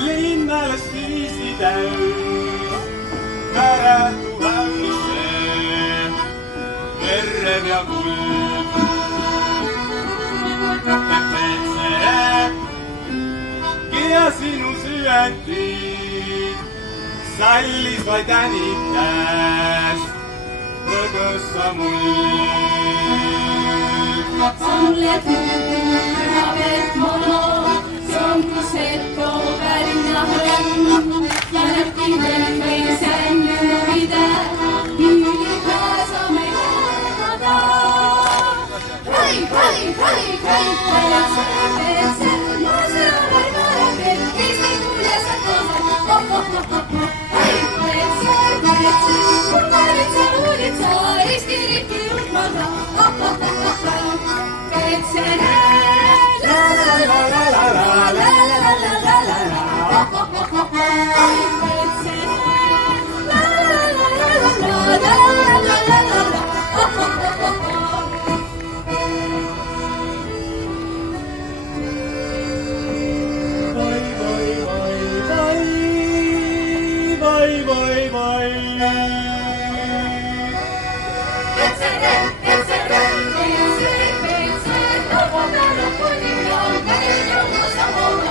Linnales viisi täys, värähtu hämmissee, verren ja kuld. Petsere, kea sinu süendid, sallis vaid tänikäs, põgõssa muld. Sa mulle tuua vett mono, see on ku seto värina hõnn. Ja nähti meil sängide, müüli kaasame jääda. Hei, hei, hei, hei, petse, ma see ole vaja, Eesti kuulesed kosed. Hei, petse, ulitsa, Eesti riiki juhtmada. Petsere, la la la la la la la la la la la la la. Petsere, la la la la la la la la la la la. Vai, vai, vai. Petsere, petsere, petsere, dopo dallo polino, meglio lo sapore.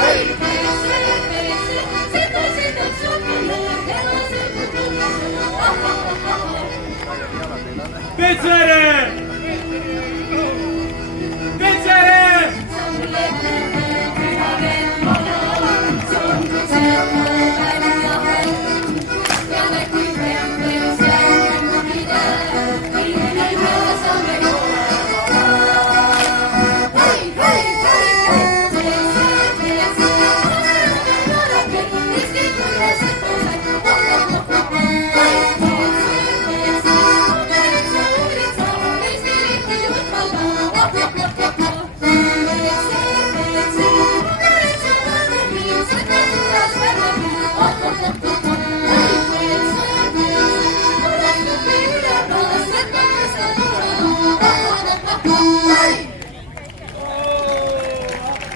Hei, petsere, petsere, sento zucchero, che lo sento tutto. Petsere! Petsere! Sulle buche avevano, son così bella e da qui sempre siamo di nel casa mio. Hey, hey, hey, pezze, allora che questi cose Hey, pezze, ulitsa, questi ricchi